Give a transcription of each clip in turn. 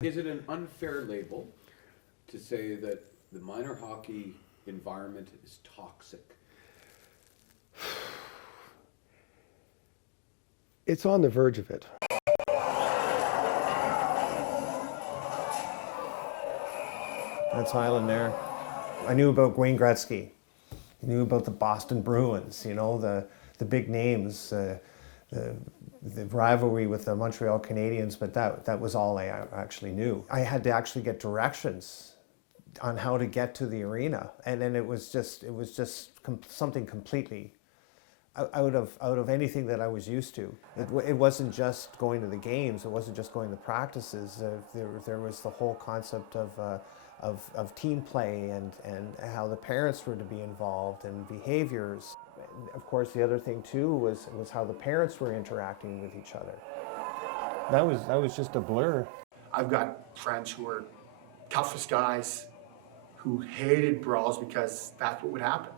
Is it an unfair label to say that the minor hockey environment is toxic? It's on the verge of it. That's Highland there. I knew about Wayne Gretzky. I knew about the Boston Bruins, you know, the big names, the rivalry with the Montreal Canadiens, but that was all I actually knew. I had to actually get directions on how to get to the arena, and then it was just something completely out of anything that I was used to. It wasn't just going to the games. It wasn't just going to practices. There was the whole concept of team play and how the parents were to be involved and behaviors. Of course, the other thing too was how the parents were interacting with each other. That was just a blur. I've got friends who are toughest guys who hated brawls because that's what would happen.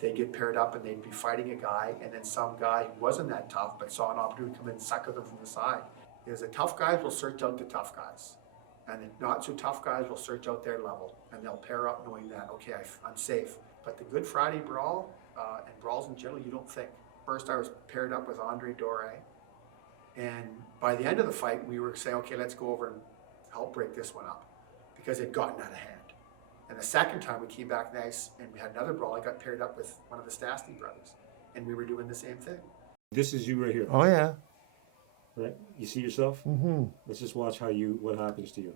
They'd get paired up and they'd be fighting a guy, and then some guy who wasn't that tough but saw an opportunity to come in and sucker them from the side. Because the tough guys will search out the tough guys, and the not so tough guys will search out their level, and they'll pair up knowing that, okay, I'm safe. But the Good Friday brawl, and brawls in general, you don't think. First I was paired up with Andre Dore, and by the end of the fight we were saying, okay, let's go over and help break this one up, because it had gotten out of hand. And the second time we came back nice and we had another brawl, I got paired up with one of the Stastny brothers, and we were doing the same thing. This is you right here. Oh yeah. Right? You see yourself? Mm-hmm. Let's just watch what happens to you.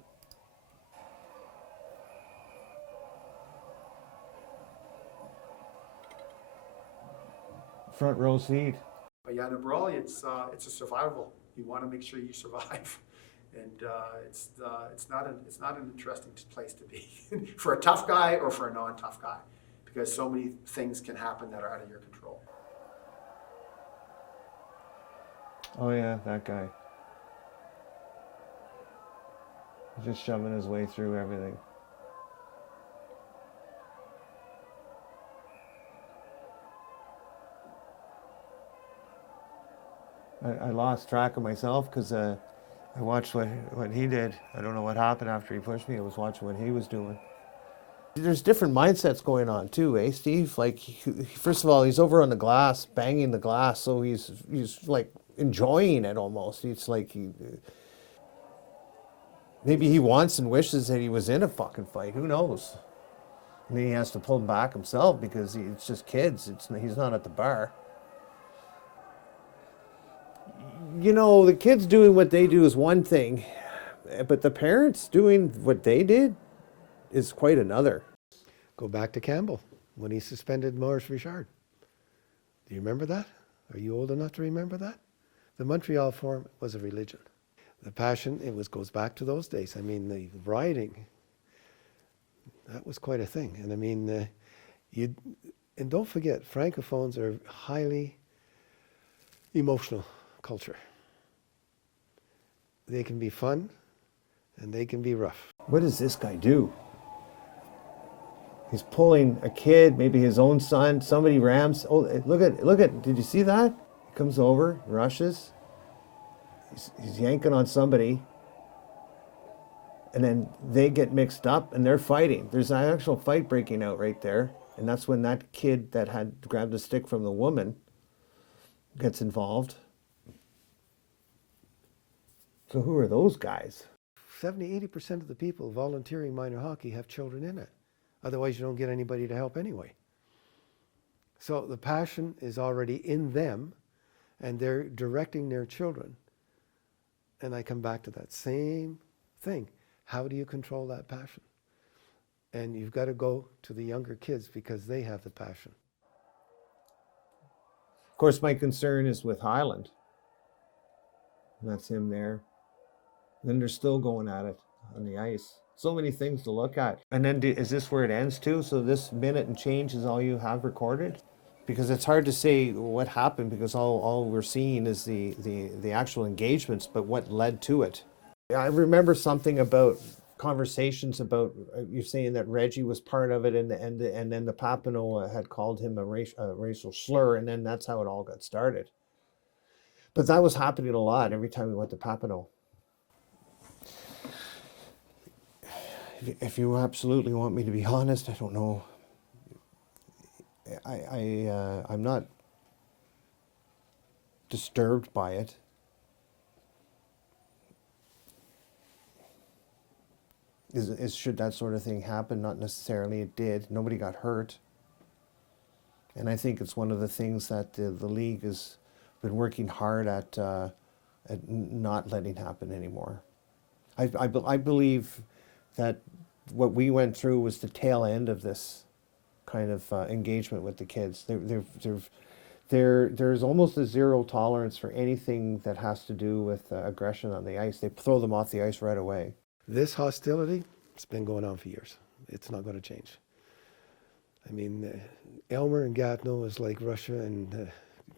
Front row seat. But yeah, in a brawl, it's a survival. You want to make sure you survive, and it's not an interesting place to be for a tough guy or for a non-tough guy, because so many things can happen that are out of your control. Oh yeah, that guy. Just shoving his way through everything. I lost track of myself because I watched what he did. I don't know what happened after he pushed me. I was watching what he was doing. There's different mindsets going on too, eh, Steve? Like, first of all, he's over on the glass, banging the glass, so he's like enjoying it almost. It's like maybe he wants and wishes that he was in a fucking fight. Who knows? And then he has to pull him back himself because it's just kids. He's not at the bar. You know, the kids doing what they do is one thing, but the parents doing what they did is quite another. Go back to Campbell when he suspended Maurice Richard. Do you remember that? Are you old enough to remember that? The Montreal Forum was a religion. The passion, goes back to those days. I mean, the rioting, that was quite a thing. And I mean, and don't forget, Francophones are highly emotional culture. They can be fun and they can be rough. What does this guy do? He's pulling a kid, maybe his own son, somebody rams. Oh, look at, did you see that? He comes over, rushes. He's yanking on somebody. And then they get mixed up and they're fighting. There's an actual fight breaking out right there. And that's when that kid that had grabbed the stick from the woman gets involved. So who are those guys? 70-80% of the people volunteering minor hockey have children in it. Otherwise, you don't get anybody to help anyway. So the passion is already in them, and they're directing their children. And I come back to that same thing. How do you control that passion? And you've got to go to the younger kids because they have the passion. Of course, my concern is with Highland. That's him there. Then they're still going at it on the ice. So many things to look at. And then is this where it ends too? So this minute and change is all you have recorded? Because it's hard to say what happened because all we're seeing is the actual engagements, but what led to it. I remember something about conversations about, you're saying that Reggie was part of it and then the Papineau had called him a racial slur, and then that's how it all got started. But that was happening a lot every time we went to Papineau. If you absolutely want me to be honest, I don't know. I'm not disturbed by it. Should that sort of thing happen? Not necessarily. It did. Nobody got hurt. And I think it's one of the things that the league has been working hard at not letting happen anymore. I believe that what we went through was the tail end of this kind of engagement with the kids. There's almost a zero tolerance for anything that has to do with aggression on the ice. They throw them off the ice right away. This hostility, it's been going on for years. It's not going to change. I mean, Elmer and Gatineau is like Russia and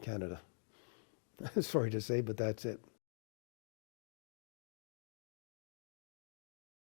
Canada. Sorry to say, but that's it.